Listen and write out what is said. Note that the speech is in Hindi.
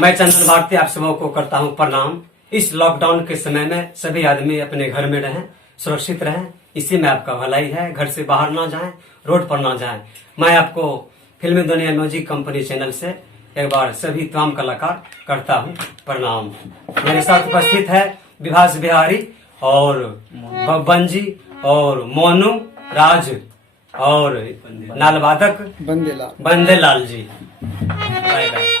मैं चंदन भारती आप सबों को करता हूं प्रणाम। इस लॉकडाउन के समय में सभी आदमी अपने घर में रहें, सुरक्षित रहें, इसी में आपका भलाई है। घर से बाहर ना जाएं, रोड पर ना जाएं। मैं आपको फिल्मी दुनिया म्यूजिक कंपनी चैनल से एक बार सभी तमाम कलाकार करता हूं प्रणाम। मेरे साथ उपस्थित है विभास बिहारी और बंजी और मोनू राज और नाल वादक बंदेलाल जी। Bye bye.